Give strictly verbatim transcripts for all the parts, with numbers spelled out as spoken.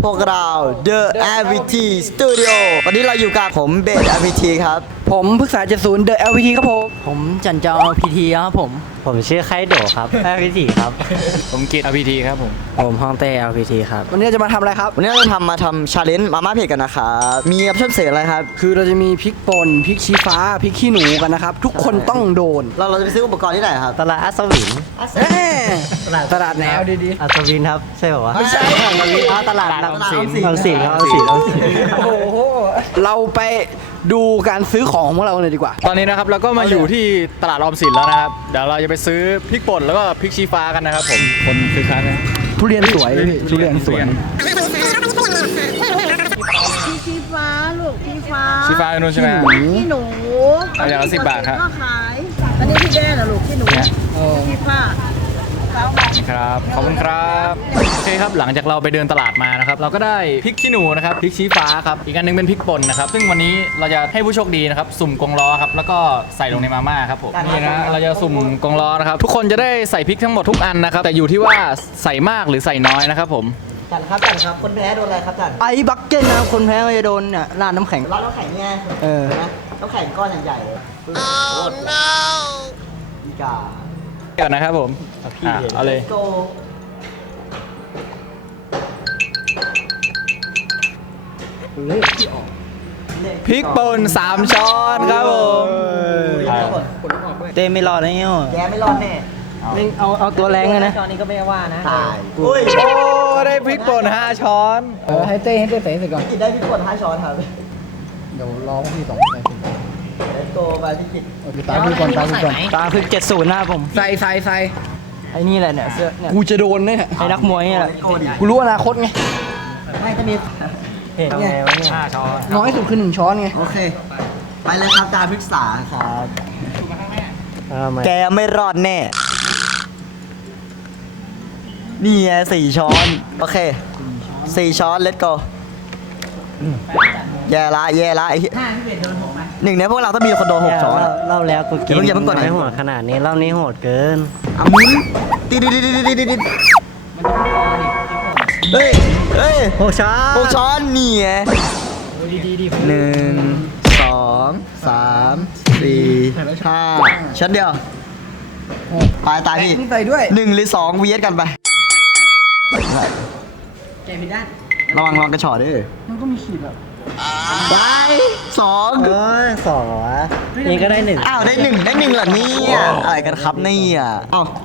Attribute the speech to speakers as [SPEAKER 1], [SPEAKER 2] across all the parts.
[SPEAKER 1] พวกเรา The แอล พี ที Studio วันนี้เราอยู่กับผมเบส แอล พี ที ครับ
[SPEAKER 2] ผมพึกษาเจ็ดศูนย์ The แอล พี ที ครับผมผมจันเจ้า พี ที ครับผม
[SPEAKER 3] ผมชื่อไคโดะครับ แอล พี ที ครับ
[SPEAKER 4] ผมกิต อาร์ พี ที ครับผม
[SPEAKER 3] ผมฮ่องเต้ แอล พี ที ครับ
[SPEAKER 2] วันนี้เราจะมาทำอะไรครับ
[SPEAKER 1] วันนี้เราจะทำมาทำชาเลนจ์มาม่าเผ็ดกันนะครับมีออปชั่นเสริมอะไรครับ
[SPEAKER 2] คือเราจะมีพริกป่นพริกชี้ฟ้าพริกขี้หนูกันนะครับทุกคนต้องโดน
[SPEAKER 1] เราเราจะไปซื้ออุปกรณ์ที่ไหนครับ
[SPEAKER 3] ตลาดอัศวิน
[SPEAKER 2] เอ๊ะตลาดแนวดี
[SPEAKER 3] อัศวินครับใช่ป่าวะ
[SPEAKER 2] ไม่ใช่
[SPEAKER 3] ตลาดลำสินลำสินลำสินลำสิน
[SPEAKER 2] ๆโอ้โหเราไปดูการซื้อของของพวกเราเลยดีกว่า
[SPEAKER 4] ตอนนี้นะครับเราก็มาอยู่ที่ตลาดออมสินแล้วนะครับเดี๋ยวเราจะไปซื้อพริกป่นแล้วก็พริกชี้ฟ้ากันนะครับผมคนคือค้านะ
[SPEAKER 2] ทุเรียนสวยพี่ทุเรียนสวย
[SPEAKER 5] ชี้ฟ้าลูกชี้ฟ้า
[SPEAKER 4] ชี้ฟ้านู่นใช่ไหม
[SPEAKER 5] ขี้หนู
[SPEAKER 4] เอาอย่างละสิบบาทครับ
[SPEAKER 5] ก็ขายอันนี้พี่แด้นะลูกขี้หนูชี้ฟ้า
[SPEAKER 4] ครับขอบคุณครับโอเคครับหลังจากเราไปเดินตลาดมานะครับเราก็ได้พริกขี้หนูนะครับพริกชี้ฟ้าครับอีกอันนึงเป็นพริกป่นนะครับซึ่งวันนี้เราจะให้ผู้โชคดีนะครับสุ่มกงล้อครับแล้วก็ใส่ลงในมาม่าครับผมนี่นะเราจะสุ่มกงล้อนะครับทุกคนจะได้ใส่พริกทั้งหมดทุกอันนะครับแต่อยู่ที่ว่าใส่มากหรือใส่น้อยนะครับผม
[SPEAKER 1] จันครับจันครับคนแพ้โดนอะไรครับจัน
[SPEAKER 2] ไอ้บักเก็ตนะครับคนแพ้มันจะโดนเนี่ยราดน้ำแข็ง
[SPEAKER 1] ราดน้ำแข็งไง
[SPEAKER 2] เออ
[SPEAKER 1] น้ำแข็งก้อนใหญ่ๆเลยโอ้ no อีกา
[SPEAKER 4] ก่อนนะครับผมเอาเลยพริกป่นสามช้อนครับผม
[SPEAKER 3] เต้ไม่รอดแล้วเนี่ย
[SPEAKER 1] แกไม่รอดแน่
[SPEAKER 2] เอาเอาตัวแรงเลยนะ
[SPEAKER 3] ตอนนี้ก็ไม่ว่านะ
[SPEAKER 1] ตาย
[SPEAKER 4] โอ้ได้พริกป่นห้าช้อน
[SPEAKER 2] เออให้เต้ให้เต้ใส่ใส่ก่อน
[SPEAKER 1] กินได้พริกป่นห้าช้อนครับ
[SPEAKER 2] เดี๋ยวรอพี่สองใส่
[SPEAKER 1] เลตโกไปพี่กิต
[SPEAKER 2] ตาพี่ก่อนตาพี่ก่อน
[SPEAKER 3] ตาคือเจ็ดศูนย์นะครับผม
[SPEAKER 2] ใส่ใส่ใส่
[SPEAKER 3] ไอ้นี่แหละเนี่ยเสื้อเนี่ย
[SPEAKER 2] กูจะโดนเนี่ย
[SPEAKER 3] ไอ้นักมวยเนี่ยแหละ
[SPEAKER 2] กูรู้อนาคตไง
[SPEAKER 1] ไม่จะมี
[SPEAKER 3] เห็นไงวะเนี่ยห้าช้อน
[SPEAKER 2] น้อยสุดคือหนึ่งช้อนไง
[SPEAKER 1] โอเคไปเลยครับตาพฤกษาครับแกไม่รอดแน่นี่ไงสี่ช้อนโอเคสี่ช้อนเลตโกแย่ละแย่ละไอ้หนึ่งในพวกเราต้องมีคนโดนหกช้อน
[SPEAKER 3] เล่าแล้วกูกิน
[SPEAKER 1] อย่าเพิ่งกด
[SPEAKER 3] ไม่โหดขนาดนี้รอบนี้โหดเกิน
[SPEAKER 1] อ่ะมุนติดติดติดติดติดติดเฮ้ยเฮ้ย
[SPEAKER 3] หกช้อน
[SPEAKER 1] หกช้อนนี่ไงหนึ่งสองสามสี่ห้าช้อนเดียวไปตายพี่
[SPEAKER 2] ใส่ด้วย
[SPEAKER 1] หนึ่งหรือสองเวียดกันไป
[SPEAKER 2] แกผิดด้าน
[SPEAKER 1] ระวังระวังกระชอด้วย
[SPEAKER 2] มันก็มีขีดแบบ
[SPEAKER 1] ได้สอง
[SPEAKER 3] เอ้ยสองวะนี่ก็ได้หนึ่ง
[SPEAKER 1] อ้าวได้หนึ่งได้หนึ่งเหรอเนี่ยอะไรกันครับนี่อ่ะอ้าว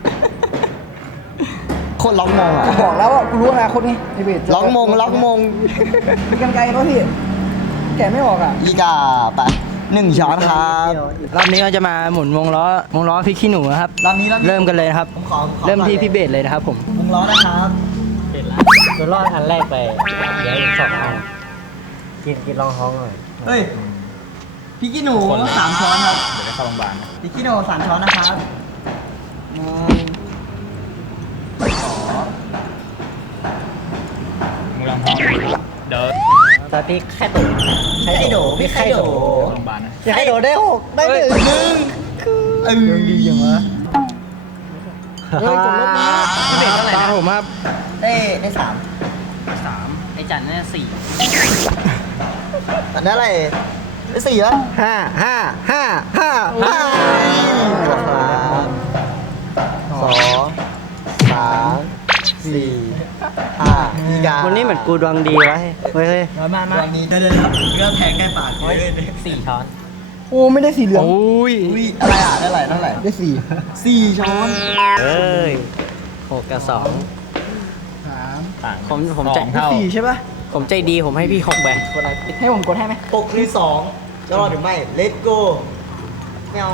[SPEAKER 1] คนล็อกมงอ่ะ
[SPEAKER 2] บอกแล้วว่ากูรู้อนาคตไงไอ้เบส
[SPEAKER 1] ล็อกมงล็อกมง
[SPEAKER 2] มีกันไกลป่ะพี่แกไม่ออกอ่ะ
[SPEAKER 1] อีกาไปหนึ่งช้อนครับ
[SPEAKER 2] รอบนี้เราจะมาหมุนวงล้อวงล้อพริกขี้หนูนะครับ
[SPEAKER 1] รอบนี้
[SPEAKER 2] เริ่มกันเลยครับเริ่มที่พี่เบสเลยนะครับผม
[SPEAKER 1] วงล้อนะครับ
[SPEAKER 3] เสร็จแล้วโดนรอดอันแรกไปเดี๋ยวอีกสองอันกินกินลองท้องหน่อย
[SPEAKER 1] เฮ้ยพี่กี้หนูสามช้อนครับ
[SPEAKER 4] เดี๋ยวได้เข้าโรงพยาบาล
[SPEAKER 1] พี่กี้หนูสามช้อนนะครับหนึ่งสอง
[SPEAKER 4] มึงลองท้องเดี๋ยว
[SPEAKER 3] ตอนพี่แค่โดด
[SPEAKER 1] ไข่โดพี่ไข่โด
[SPEAKER 4] โรงพยาบาลนะ
[SPEAKER 3] ไข่โดดได้หกได้หนึ่ง
[SPEAKER 1] หนึ่งเออดีอย่างวะ
[SPEAKER 2] เฮ้ยกดลบนะพี่เบสเท่าไหร่นะผมครับ
[SPEAKER 1] ได้ได้สาม
[SPEAKER 3] สามไอ้จันเนี่ยสี่
[SPEAKER 1] อันนั้นอะไรได้สี่วะ
[SPEAKER 2] ห้าห้าห้าห้าห้า
[SPEAKER 1] สองสามสี่ห้าอีกา
[SPEAKER 3] วันนี้เหมือนกูดวงดีวะเฮ้ยเฮ้ย
[SPEAKER 1] มามาวันนี้เดินเลยครับเรื่องแทงใกล้ปาก
[SPEAKER 3] สี่ช้อน
[SPEAKER 2] โอ้ไม่ได้สีเหลือง
[SPEAKER 4] โอ้ย
[SPEAKER 1] อะไรอ่ะได้อะไรเท่าไหร่
[SPEAKER 2] ได้สี่
[SPEAKER 1] สี่ช้อน
[SPEAKER 3] เอ้ยหกกับสอง
[SPEAKER 2] สาม
[SPEAKER 3] ผมผมใจ
[SPEAKER 2] สี่ใช่ป่ะ
[SPEAKER 3] ผมใจดีผมให้พี่หกไป
[SPEAKER 2] ให้ผมกดให้ไหม
[SPEAKER 1] หกคือสองจะรอดหรือไม่ Let's go เงา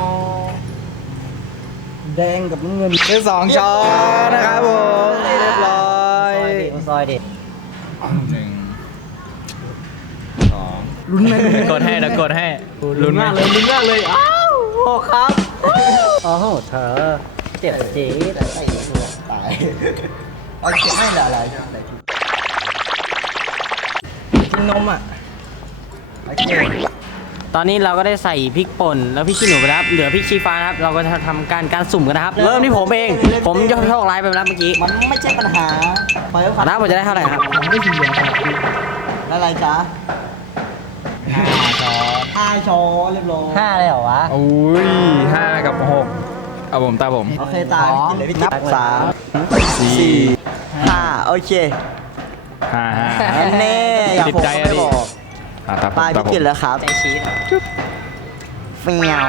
[SPEAKER 2] แดงกับน้ำเงิน
[SPEAKER 4] คือสองช้อนนะครับผมเรียบร้อย
[SPEAKER 3] ซอยเด็ด
[SPEAKER 4] หนึ่งสอง
[SPEAKER 2] ลุ้นไหม
[SPEAKER 4] กดให้นะกดให้ลุ้นมากเลยลุ้นมากเลยอ้าว
[SPEAKER 3] โอ้ครับโอ้โหเธอเจ็บจี๊ด
[SPEAKER 1] ตายตายเอาเก็บให้เหลืออะไร
[SPEAKER 2] กินนมอ่ะ
[SPEAKER 1] โอเค
[SPEAKER 3] ตอนนี้เราก็ได้ใส่พริกป่นแล้วพริกขี้หนูไปแล้วครับเหลือพริกชี้ฟ้านะครับเราก็จะทำการการสุ่มกันนะครับ เริ่มที่ผมเองผมยกโชคร้ายไปแล้วเมื่อกี้
[SPEAKER 1] มันไม่ใช่ปัญหาไปแล้วครับ
[SPEAKER 3] นะผมจะได้เท่าไหร่ครับ
[SPEAKER 1] แล้วอะไรจ๊ะห้าช้อนห้าช้อนเรียบร้อย
[SPEAKER 3] ห้าเลยเหรอวะ
[SPEAKER 4] อุ้ยห้ากับหกเอาผมตาผม
[SPEAKER 1] โอเคตายกินเลยพี่จิ๊บสาม
[SPEAKER 4] สี่
[SPEAKER 1] สี่ห้าโอเค
[SPEAKER 4] ห้าห้า
[SPEAKER 1] แน่ๆอย่า
[SPEAKER 4] ติด
[SPEAKER 1] ผม
[SPEAKER 4] ใจ
[SPEAKER 1] ก็
[SPEAKER 4] อะ
[SPEAKER 1] ไม่
[SPEAKER 4] ดิ
[SPEAKER 1] บอก
[SPEAKER 4] อ่ะตาผม
[SPEAKER 1] ตาย
[SPEAKER 4] ตา
[SPEAKER 1] พี่
[SPEAKER 4] ผม
[SPEAKER 1] กินแล้วครับ
[SPEAKER 3] ใจชี้นะ
[SPEAKER 1] เฟียว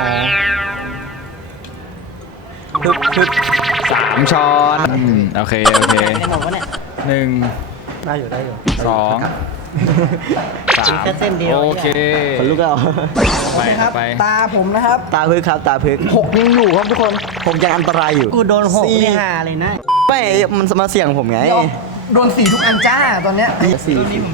[SPEAKER 1] พึบพึบ
[SPEAKER 4] สามช้อนอืมโอเคโอเค
[SPEAKER 3] ได้หมดวะเนี่ย
[SPEAKER 4] หนึ่ง
[SPEAKER 3] ได้อยู่ได้อยู่
[SPEAKER 4] สองสาม
[SPEAKER 3] แค่เส้นเดียว
[SPEAKER 4] โอเค
[SPEAKER 1] คนลุกแล้ว
[SPEAKER 4] ไป
[SPEAKER 2] ครับ
[SPEAKER 4] ไป
[SPEAKER 2] ตาผมนะครับ
[SPEAKER 1] ตาพึกครับตาพึกหกยังอยู่ครับทุกคนผมยังอันตรายอยู่
[SPEAKER 3] กูโดนหก
[SPEAKER 1] สี่
[SPEAKER 3] นี่หาเลยนะ
[SPEAKER 1] ไม่มันมาเสี่ยงผมไง
[SPEAKER 2] โดนสีทุกอันจ้าตอนเนี้ย
[SPEAKER 1] สี่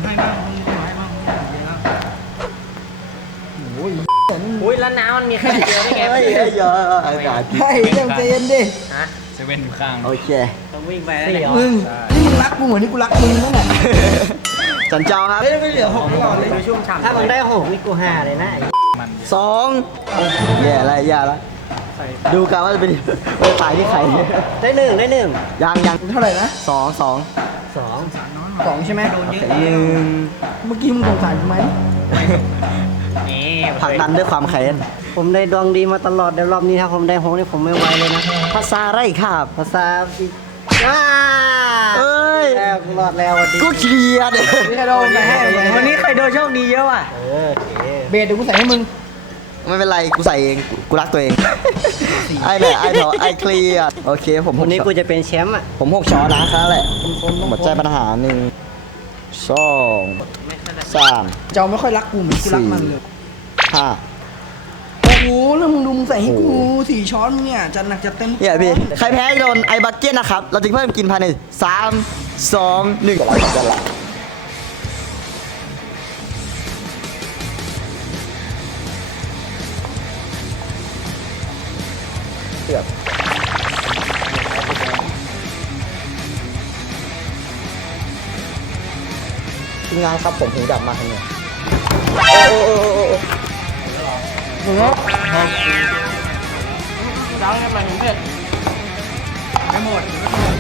[SPEAKER 3] อุ้ยแล้วน้ำมันมีแค่เดียวได้ไง
[SPEAKER 1] เฮ้ยเยอะอากาศ
[SPEAKER 2] ใช่เรื่องใจเย็นดิ
[SPEAKER 3] ฮะ
[SPEAKER 4] เซเว่นอยู่ข้าง
[SPEAKER 1] โอเค
[SPEAKER 3] ต้องวิ่งไปแล้วเนี่ย
[SPEAKER 2] มึงนี่มึงรักกูเหมือนที่กูรักมึงนั่นแหละ
[SPEAKER 1] จันเจ้าครับ
[SPEAKER 2] ไม่เหลือหกหลอดเลย
[SPEAKER 3] ชุ่มฉ่ำถ้ามึงได้หกนี่กูหาเลยนะไอ้
[SPEAKER 4] มัน
[SPEAKER 1] สองแย่อะไรแย่แล้วดูกันว่าจะเป็นจะตายที่ใคร
[SPEAKER 3] ได้หนึ่งได้หนึ่ง
[SPEAKER 1] ยังยัง
[SPEAKER 2] เท่าไหร่นะ
[SPEAKER 1] สองสอง
[SPEAKER 3] สอง
[SPEAKER 2] สองใช่ไหม
[SPEAKER 1] โอเคหนึ่ง
[SPEAKER 2] เมื่อกี้มึงสงสารกูไหม
[SPEAKER 3] นี่
[SPEAKER 1] ผลักดันด้วยความแค้น
[SPEAKER 3] ผมได้ดวงดีมาตลอดเดี๋ยวรอบนี้ถ้าผมได้หกนี่ผมไม่ไหวเลยนะ
[SPEAKER 1] ภาษาอะไรครับ
[SPEAKER 3] ภาษาอีกอ้า
[SPEAKER 1] เอ้ย
[SPEAKER 3] แล้วกูรอดแล้ววันนี้
[SPEAKER 1] กูเคลียร์เด็
[SPEAKER 2] นี่กระโดดไปให้ไปให้
[SPEAKER 3] วันนี้ใครโดนโชคดีเยอะว่ะเออโอเค
[SPEAKER 2] เบสเดี๋ยวกูใส่ให้มึง
[SPEAKER 1] ไม่เป็นไรกูใส่เองกูรักตัวเองไอ้เนี่ยไอ้เถอะไอ้เคลียร์โอเคผมห
[SPEAKER 3] วัน
[SPEAKER 1] ก
[SPEAKER 3] นี้
[SPEAKER 1] ช้
[SPEAKER 3] กู
[SPEAKER 1] อน
[SPEAKER 3] จะเป็นแชมป์อ่ะ
[SPEAKER 1] ผมหกช้อนนะแค่นั้นแหละหมดใจปัญหาหนึ่งสองสาม
[SPEAKER 2] เจ้าไม่ค่อยรักกูเหมือนกูรักมันเลย
[SPEAKER 1] ห้า
[SPEAKER 2] โอ้โหแล้วมึงดูมึงใส่ให้กูสี่ช้อนมึงเนี่ยจัดหนักจัดเต็มทุก
[SPEAKER 1] เนี่ย
[SPEAKER 2] ช้อน
[SPEAKER 1] พี่ใครแพ้โดนไอ้บักเก็ตนะครับ เราจะเพิ่มกินภายในสามสองหนึ่งเกือบทีมงานครับผมถึงดับมาทำไงโอ้โอ้โอ้โอ้โอ้
[SPEAKER 2] แล้วเนี่ยมันเผ็ดไม่หมด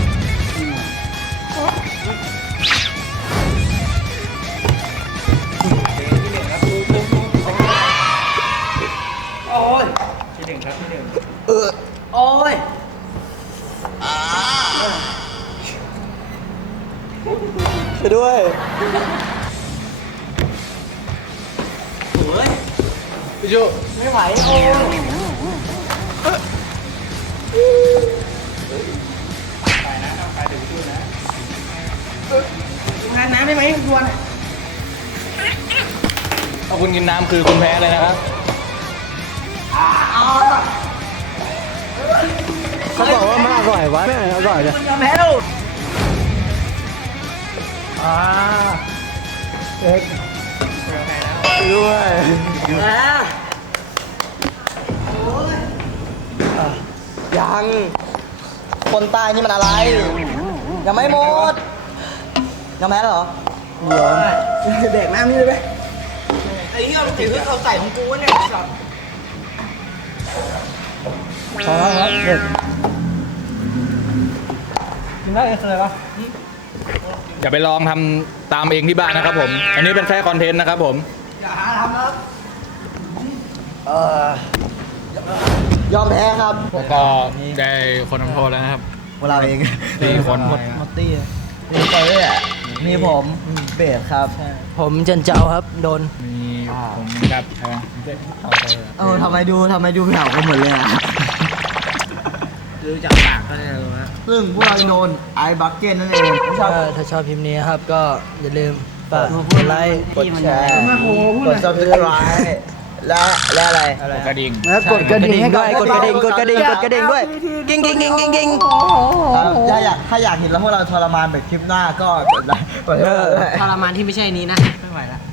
[SPEAKER 2] โอ้ยที่หนึ่งครับที่หนึ่ง
[SPEAKER 1] เออ
[SPEAKER 2] โอ้ย
[SPEAKER 1] ไปด้วย
[SPEAKER 2] ไม่ไหวโอ้ยงานน้ำได้ไหมดวน
[SPEAKER 4] ถ้าคุณกินน้ำคือคุณแพ้เลยนะครับ
[SPEAKER 1] เขาบอกว่ามันอร่อยวะไม่อร่อยเลย
[SPEAKER 2] ยอมแพ้แล้ว
[SPEAKER 1] อ่าเอ็กด้วยยัง คนตายนี่มันอะไร ยังไม่หมด ยังแพ้เหรอ
[SPEAKER 2] เด็กน้ำนี่เลยไหมไอ้ที่เราถือเขาใส่ของกูเนี่ยสับ
[SPEAKER 1] พอแล้วครับเด็ด
[SPEAKER 2] กินได้เลยปะ
[SPEAKER 4] อย่าไปลองทำตามเองที่บ้านนะครับผม อันนี้เป็นแค่คอนเทนต์นะครับผม
[SPEAKER 2] อย่าหาทำนะครับ
[SPEAKER 1] เออยอมแพ้ครับ
[SPEAKER 4] แล้วก็ได้คนทำโทษแล้วนะครับ
[SPEAKER 1] เวลาเอง
[SPEAKER 4] สี่คน
[SPEAKER 2] มอตตี้
[SPEAKER 1] มีไปด้วยอ่ะมีผมเบสครับ
[SPEAKER 2] ผมเจนเจ้าครับโดน
[SPEAKER 4] มีผมกับใครวะ
[SPEAKER 1] เออทำไมดูทำไมดูเหงากันหมดเลยอ่ะ
[SPEAKER 3] ดูจากปากก็ได้รู้ว่า
[SPEAKER 1] ซึ่งพวกเราโดนไอ้บักเก็ตนั่นเอง
[SPEAKER 2] ถ้าถ้าชอบพิมพ์นี้ครับก็อย่าลืมฝากกดไลค์
[SPEAKER 1] กดแชร์กด subscribe และและอะไร
[SPEAKER 4] กระดิ่ง
[SPEAKER 2] แล้วกดกระดิ่งให้กับ
[SPEAKER 1] กดกระดิ่งกดกระดิ่งกดกระดิ่งด้วยกิ้งกิ้งกิ้งกิ้งกิ้งถ้าอยากถ้าอยากเห็นแล้วพวกเราทรมานแบบคลิปหน้าก็กดไลค์กดไลค์
[SPEAKER 3] ทรมานที่ไม่ใช่นี้นะ ไม่ไหวละ